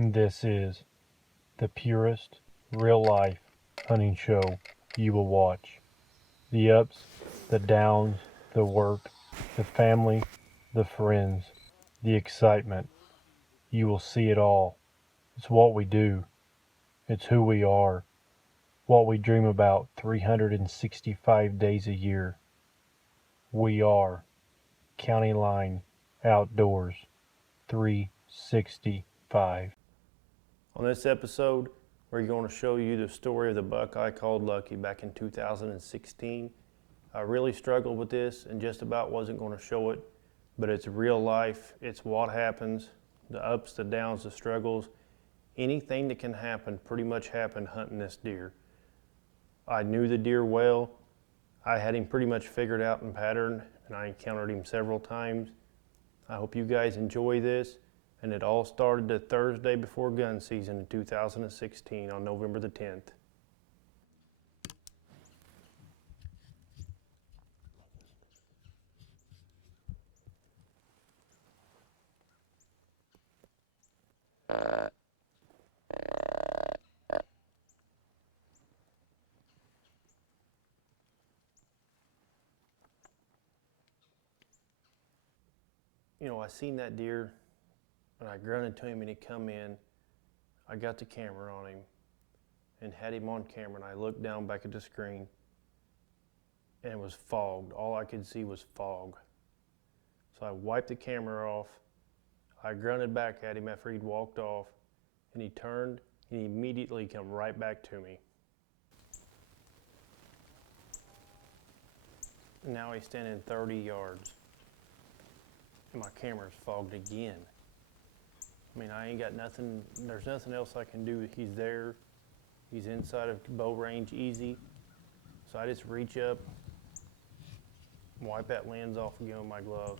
This is the purest, real-life hunting show you will watch. The ups, the downs, the work, the family, the friends, the excitement. You will see it all. It's what we do. It's who we are. What we dream about 365 days a year. We are County Line Outdoors 365. On this episode, we're going to show you the story of the buck I called Lucky back in 2016. I really struggled with this and just about wasn't going to show it, but it's real life. It's what happens, the ups, the downs, the struggles. Anything that can happen pretty much happened hunting this deer. I knew the deer well. I had him pretty much figured out in pattern, and I encountered him several times. I hope you guys enjoy this. And it all started the Thursday before gun season in 2016 on November the 10th. I seen that deer and I grunted to him and he come in. I got the camera on him and had him on camera, and I looked down back at the screen and it was fogged. All I could see was fog. So I wiped the camera off. I grunted back at him after he'd walked off, and he turned and he immediately come right back to me. And now he's standing 30 yards and my camera's fogged again. I mean, I ain't got nothing, there's nothing else I can do. He's there, he's inside of bow range easy. So I just reach up, wipe that lens off again with my glove.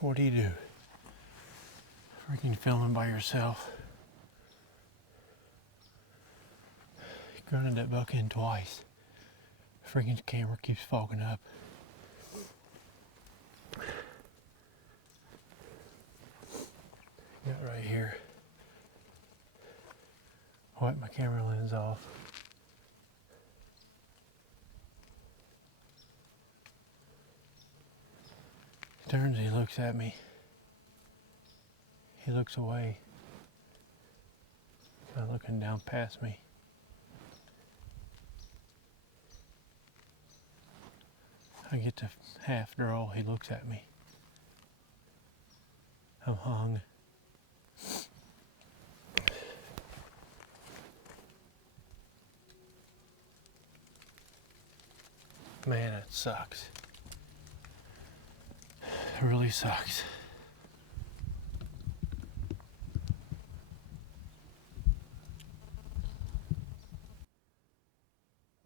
What do you do? Freaking filming by yourself. You grunted that buck in twice. Freaking camera keeps fogging up. Got right here. Wipe my camera lens off. He turns and he looks at me. He looks away. Kind of looking down past me. I get to half draw, he looks at me. I'm hung. Man, it sucks. It really sucks.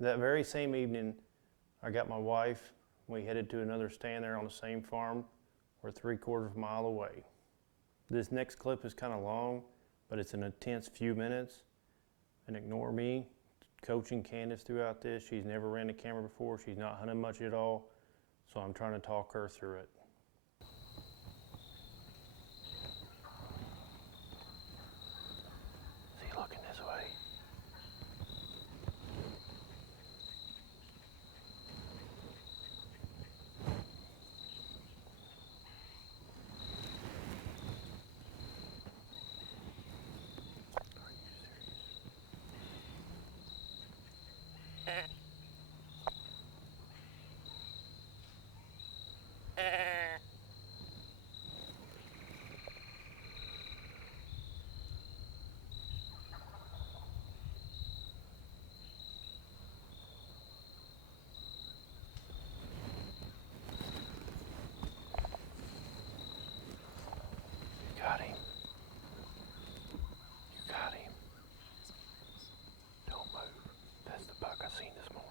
That very same evening, I got my wife. We headed to another stand there on the same farm. We're 3/4 of a mile away. This next clip is kind of long, but it's an intense few minutes. And ignore me coaching Candace throughout this. She's never ran the camera before. She's not hunted much at all. So I'm trying to talk her through it. Is he looking this way? You got him. You got him. Don't move. That's the buck I seen this morning.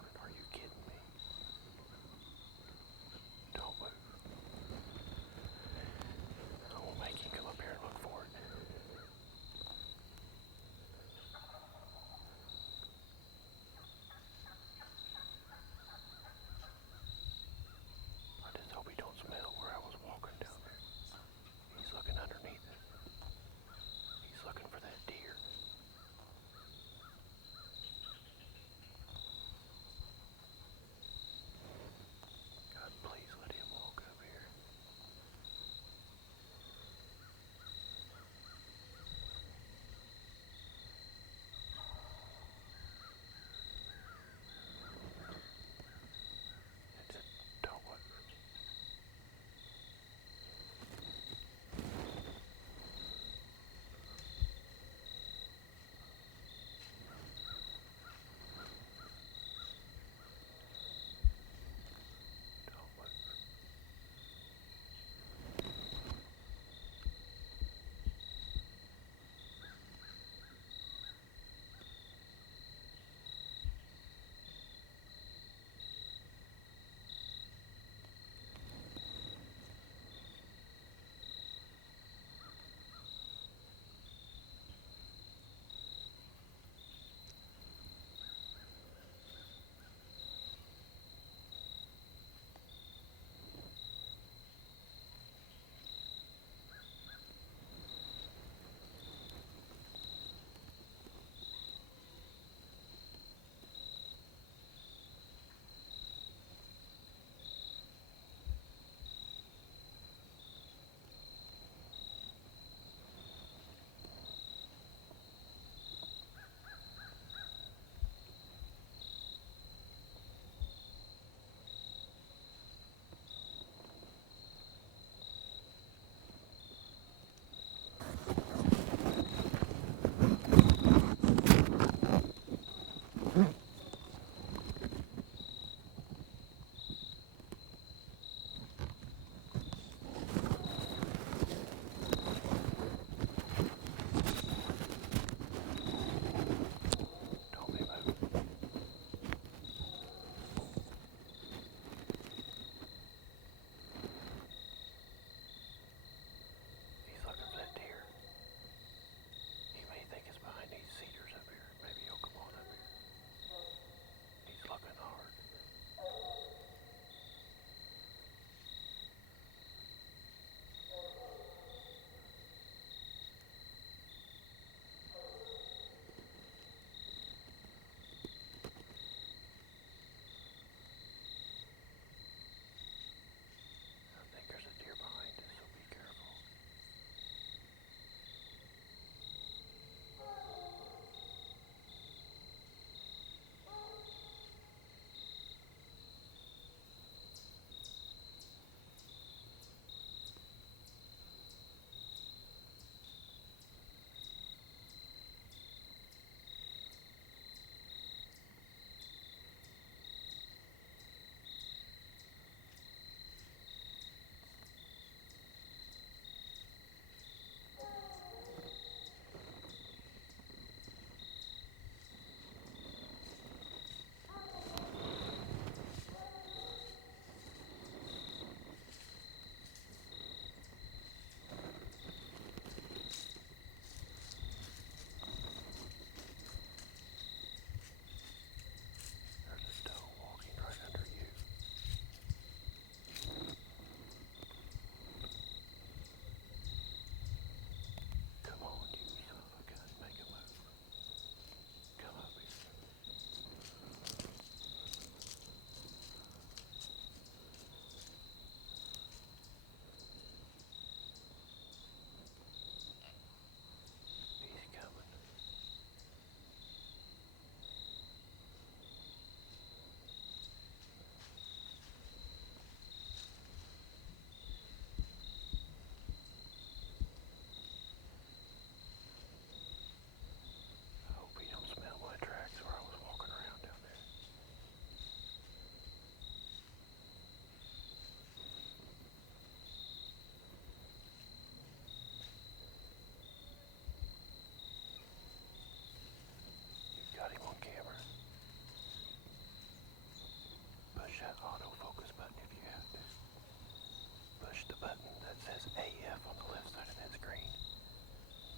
push the button that says AF on the left side of that screen.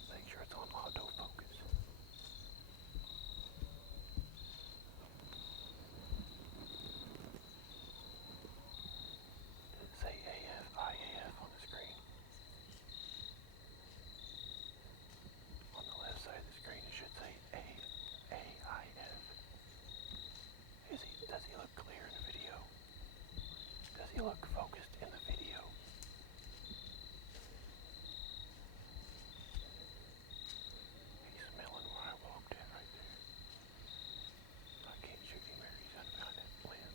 Make sure it's on autofocus. Say AF, IAF on the screen. On the left side of the screen, it should say AIF. Does he look clear in the video? Does he look focused in the video? He's smelling where I walked in right there. I can't shoot him there. He's out behind that limb.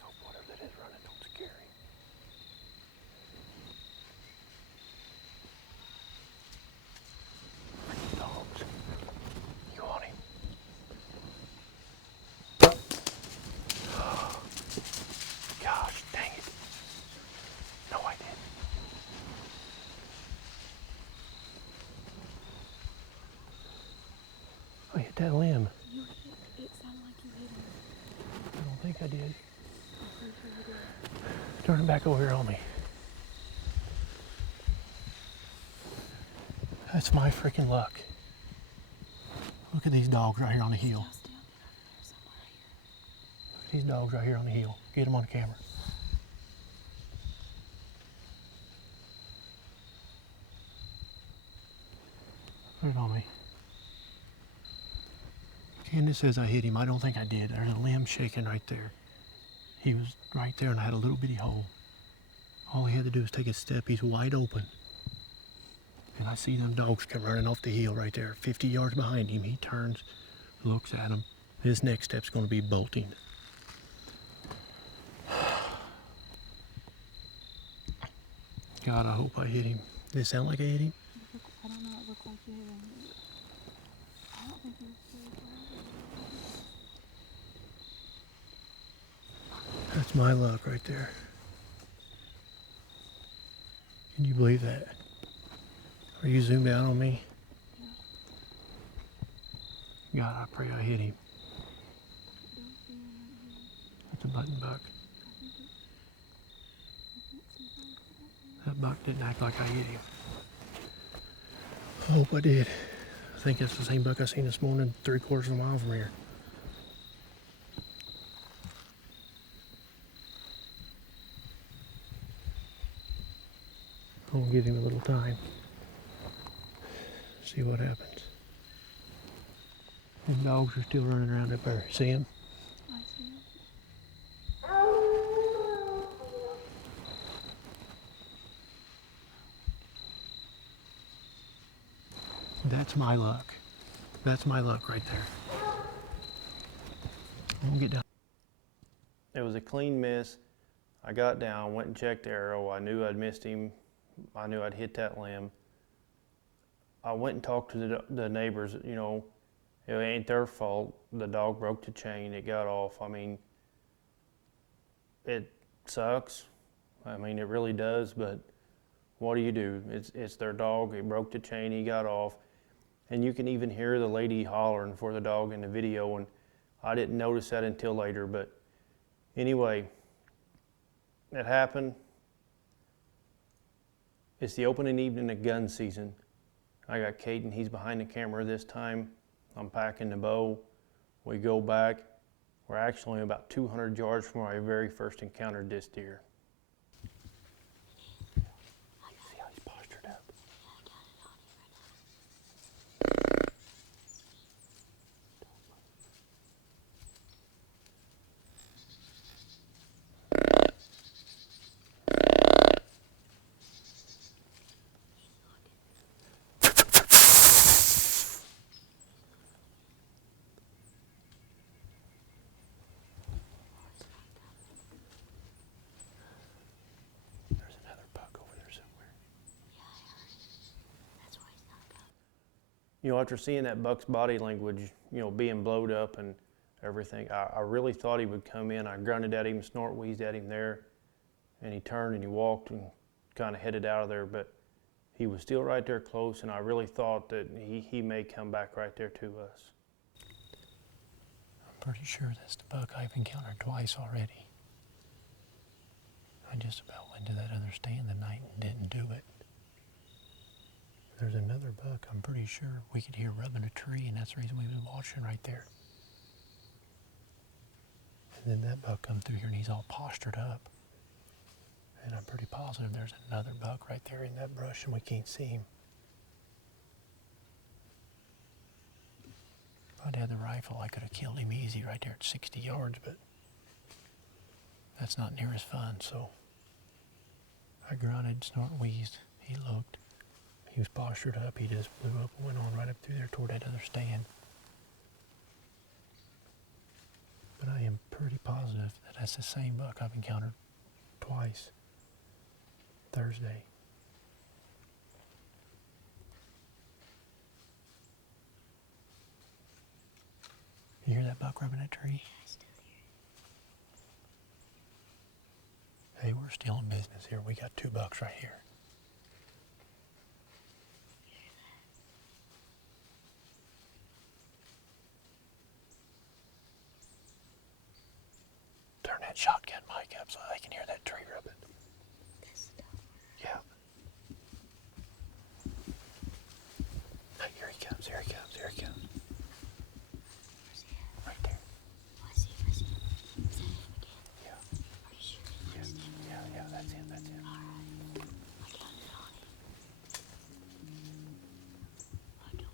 Hope whatever that is running don't scare him. Freaking dogs. You want him? Gosh, dang it. No, I didn't. I hit that limb. It sounded like you hit him. I don't think I did. I'm pretty sure you did. Turn him back over here on me. That's my freaking luck. Look at these dogs right here on the hill. Just down there somewhere here. Look at these dogs right here on the hill. Get them on camera. Put it on me. Candace says I hit him. I don't think I did. There's a limb shaking right there. He was right there and I had a little bitty hole. All he had to do was take a step. He's wide open. And I see them dogs come running off the hill right there. 50 yards behind him. He turns, looks at him. His next step's going to be bolting. God, I hope I hit him. Did it sound like I hit him? I don't know. It looked like you hit him. I don't think he was very far. That's my luck right there. Can you believe that? Are you zoomed out on me? God, I pray I hit him. Don't see him right here. That's a button buck. I can't see him. That buck didn't act like I hit him. I hope I did. I think that's the same buck I seen this morning, 3/4 of a mile from here. I'm gonna give him a little time. See what happens. And dogs are still running around up there. See him? I see him. That's my luck. That's my luck right there. I'm gonna get down. It was a clean miss. I got down, went and checked the arrow. I knew I'd missed him. I knew I'd hit that limb. I went and talked to the neighbors. You know, it ain't their fault. The dog broke the chain. It got off. I mean, it sucks. I mean, it really does. But what do you do? It's their dog. It broke the chain. He got off. And you can even hear the lady hollering for the dog in the video. And I didn't notice that until later. But anyway, it happened. It's the opening evening of gun season. I got Caden, he's behind the camera this time. I'm packing the bow. We go back. We're actually about 200 yards from where I very first encountered this deer. See how he's postured up? There's another buck over there somewhere. Yeah, I heard it. That's why he's not coming. You know, after seeing that buck's body language, you know, being blowed up and everything, I really thought he would come in. I grunted at him, snort wheezed at him there, and he turned and he walked and kind of headed out of there. But he was still right there close, and I really thought that he may come back right there to us. I'm pretty sure that's the buck I've encountered twice already. I just about went to that other stand the night and didn't do it. There's another buck I'm pretty sure we could hear rubbing a tree, and that's the reason we was watching right there. And then that buck come through here and he's all postured up. And I'm pretty positive there's another buck right there in that brush and we can't see him. If I'd had the rifle, I could have killed him easy right there at 60 yards, but that's not near as fun, so I grunted, snort, wheezed. He looked. He was postured up. He just blew up and went on right up through there toward that other stand. But I am pretty positive that that's the same buck I've encountered twice Thursday. You hear that buck rubbing that tree? I still hear it. Hey, we're still in business here. We got 2 bucks right here. Turn that shotgun mic up so I can hear that tree rubbing. That's the dog. Yeah. Hey, here he comes, here he comes, here he comes. Where's he at? Right there. Oh, I see him, I see him. Is that him again? Yeah. Are you sure that's him? Yeah, that's him, that's him. Alright. I counted on him. I don't.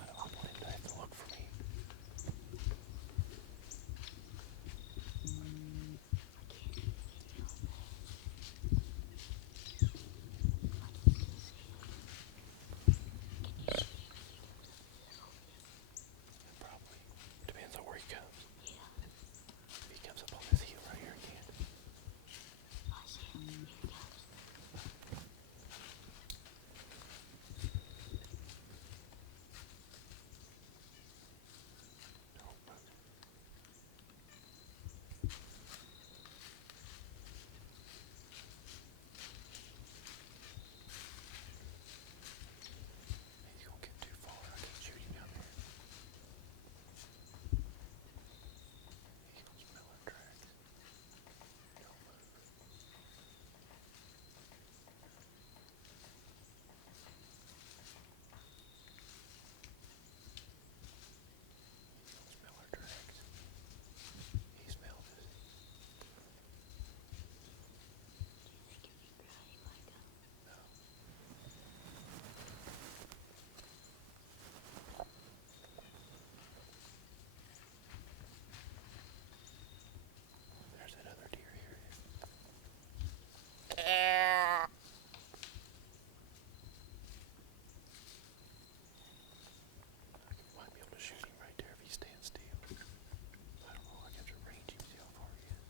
I want him to have to look for me. Probably. Depends on where he comes. Yeah, If he comes up on this hill right here again. I see him. Here he comes. He's gonna get too far. I can't shoot him down there. He's gonna smell our tracks. Don't move. He's gonna smell our tracks. He smelled us. Do you think if you brought him like a No. There's that other deer here. I might be able to shoot him right there if he stands still. I don't know. I got to range him, see how far he is.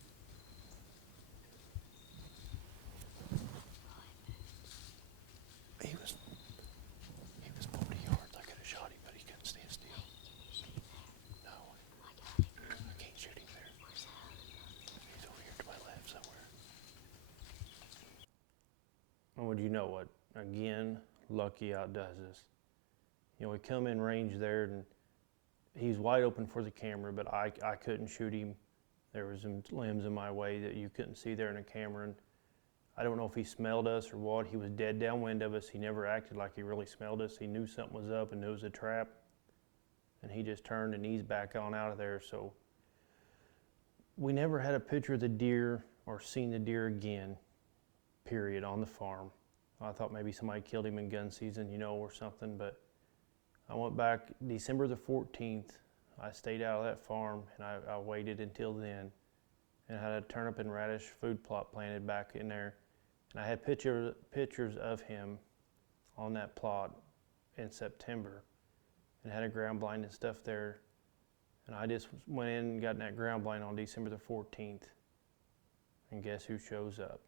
He was 40 yards. I could have shot him, but he couldn't stand still. Can you shoot him there? No, I got him. I can't shoot him there. Where's that other buck? He's over here to my left somewhere. And would you know what? Again, Lucky outdoes us. You know, we come in range there, and he's wide open for the camera, but I couldn't shoot him. There was some limbs in my way that you couldn't see there in the camera, and I don't know if he smelled us or what. He was dead downwind of us. He never acted like he really smelled us. He knew something was up and knew it was a trap, and he just turned and eased back on out of there. So we never had a picture of the deer or seen the deer again, period, on the farm. I thought maybe somebody killed him in gun season, you know, or something, but I went back December the 14th. I stayed out of that farm, and I waited until then, and had a turnip and radish food plot planted back in there. And I had pictures of him on that plot in September, and had a ground blind and stuff there. And I just went in and got in that ground blind on December the 14th. And guess who shows up?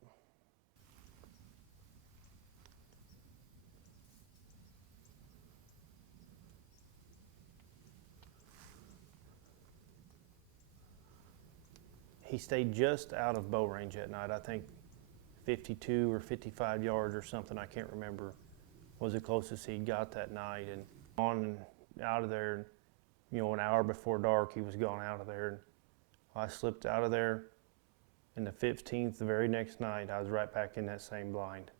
he stayed just out of bow range that night. I think 52 or 55 yards or something, I can't remember, was the closest he got that night. And on out of there, you know, an hour before dark, he was gone out of there. And I slipped out of there, and the 15th, the very next night, I was right back in that same blind.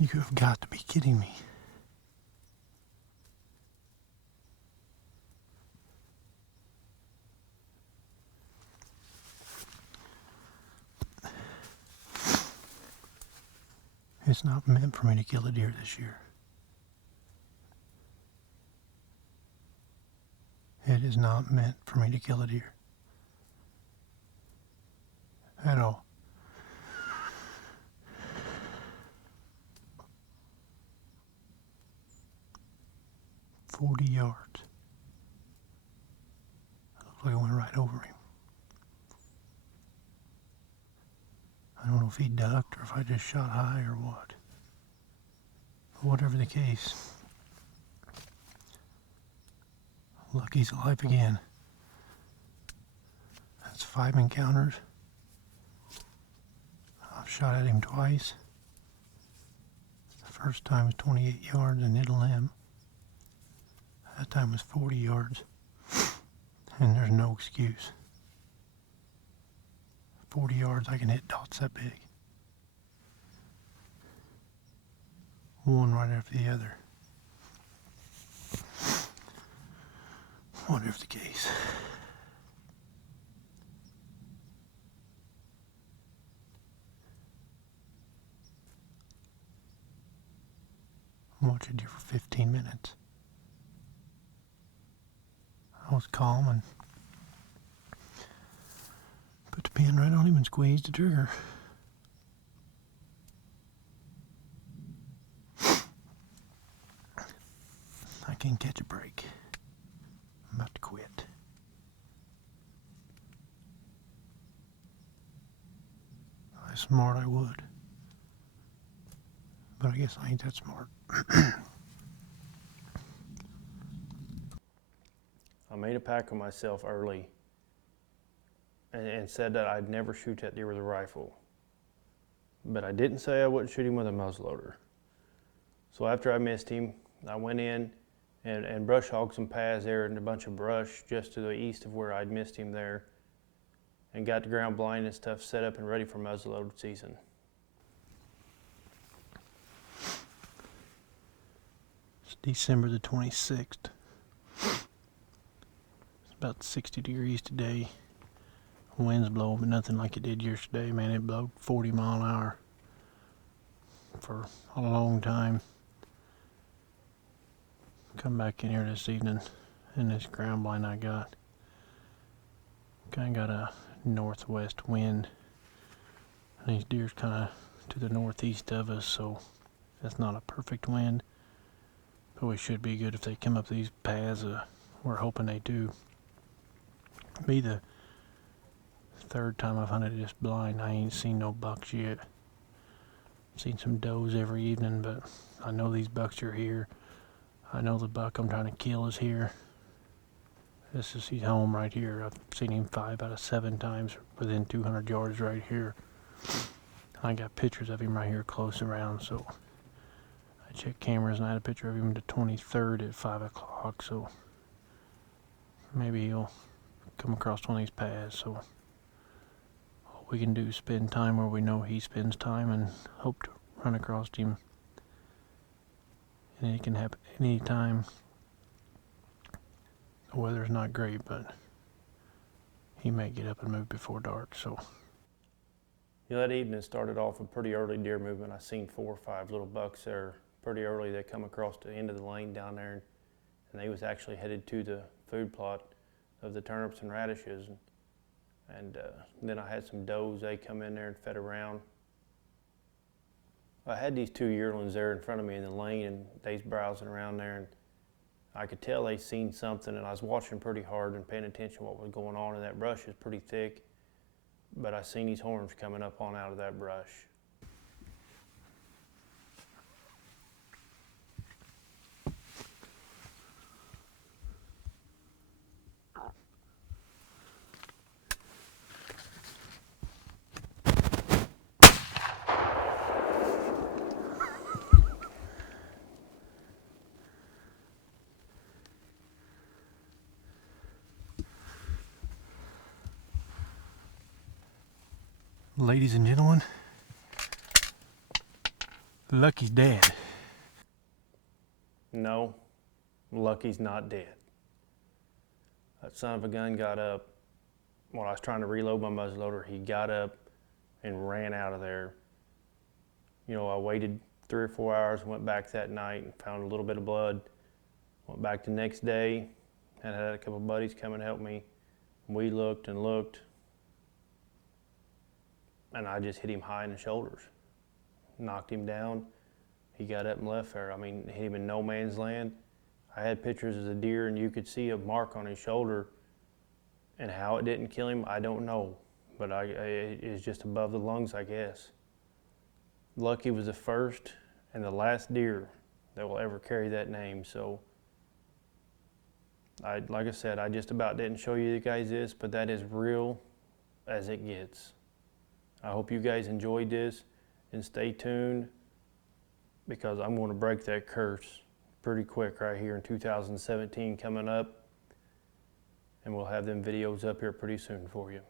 You have got to be kidding me. It's not meant for me to kill a deer this year. It is not meant for me to kill a deer. At all. "40 yards. It looked like I went right over him. I don't know if he ducked or if I just shot high or what. But whatever the case, Lucky's alive again. That's 5 encounters. I've shot at him twice. The first time was 28 yards and hit a limb. That time was 40 yards. And there's no excuse. 40 yards, I can hit dots that big. One right after the other. Whatever the case. I watched a deer for 15 minutes. I was calm and put the pin right on him and squeezed the trigger. I can't catch a break. I'm about to quit. If I was smart, I would. But I guess I ain't that smart. I made a pact with myself early and said that I'd never shoot that deer with a rifle. But I didn't say I wouldn't shoot him with a muzzleloader. So after I missed him, I went in and brush hogged some paths there and a bunch of brush just to the east of where I'd missed him there, and got the ground blind and stuff set up and ready for muzzleloader season. It's December the 26th. It's about 60 degrees today. Wind's blowing, but nothing like it did yesterday. Man, it blew 40 mile an hour for a long time. Come back in here this evening in this ground blind I got. Kind of got a northwest wind. And these deer's kind of to the northeast of us, so that's not a perfect wind. But we should be good if they come up these paths. We're hoping they do. Be the third time I've hunted this blind. I ain't seen no bucks yet. Seen some does every evening, but I know these bucks are here. I know the buck I'm trying to kill is here. He's home right here. I've seen him 5 out of 7 times within 200 yards right here. I got pictures of him right here close around, so I check cameras, and I had a picture of him the 23rd at 5 o'clock, so maybe he'll come across one of these paths. So all we can do is spend time where we know he spends time and hope to run across him. And it can happen anytime. The weather's not great, but he may get up and move before dark, so. That evening started off a pretty early deer movement. I seen 4 or 5 little bucks there pretty early. They come across the end of the lane down there, and they was actually headed to the food plot of the turnips and radishes. And then I had some does. They come in there and fed around. I had these 2 yearlings there in front of me in the lane, and they's browsing around there, and I could tell they seen something, and I was watching pretty hard and paying attention to what was going on, and that brush is pretty thick. But I seen these horns coming up on out of that brush. Ladies and gentlemen, Lucky's dead. No, Lucky's not dead. That son of a gun got up. When I was trying to reload my muzzleloader, he got up and ran out of there. I waited 3 or 4 hours, went back that night and found a little bit of blood. Went back the next day and had a couple buddies come and help me. We looked and looked, and I just hit him high in the shoulders. Knocked him down. He got up and left there. I mean, hit him in no man's land. I had pictures of the deer, and you could see a mark on his shoulder. And how it didn't kill him, I don't know. But it is just above the lungs, I guess. Lucky was the first and the last deer that will ever carry that name. So, like I said, I just about didn't show you guys this, but that is real as it gets. I hope you guys enjoyed this, and stay tuned, because I'm going to break that curse pretty quick right here in 2017 coming up, and we'll have them videos up here pretty soon for you.